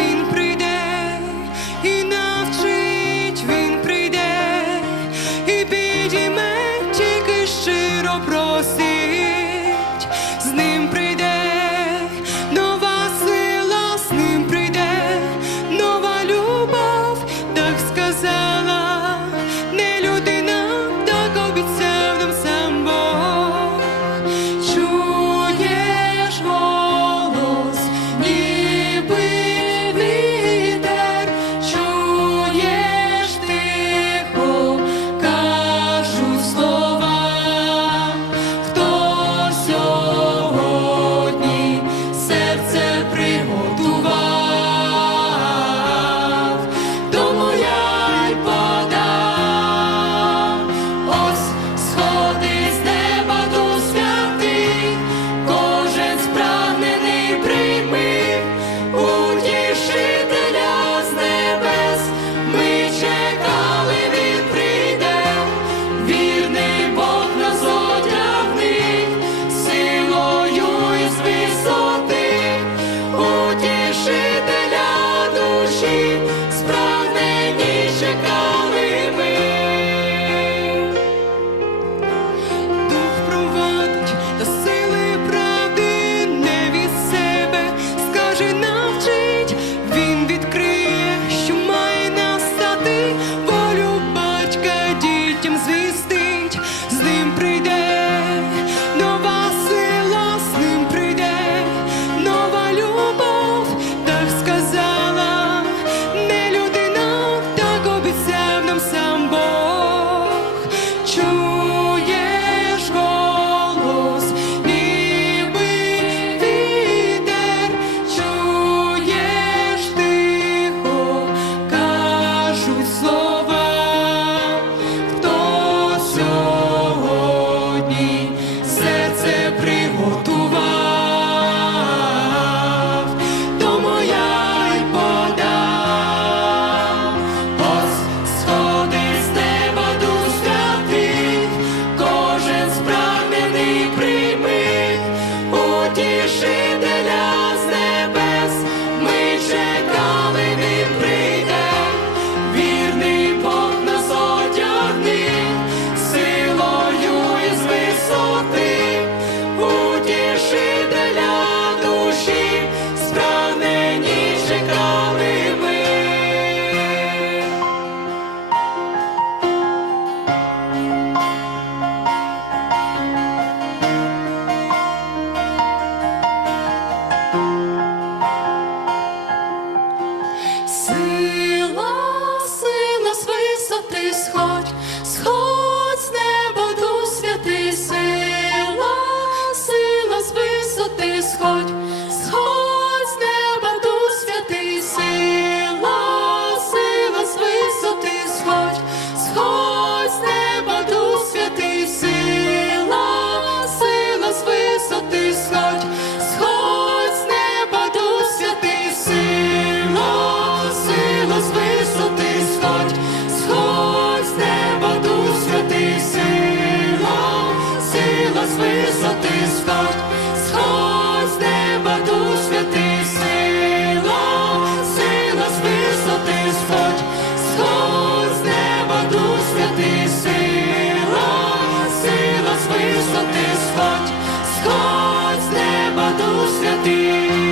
він прийде і не. з висоти сходь, сходь з неба Дух святий.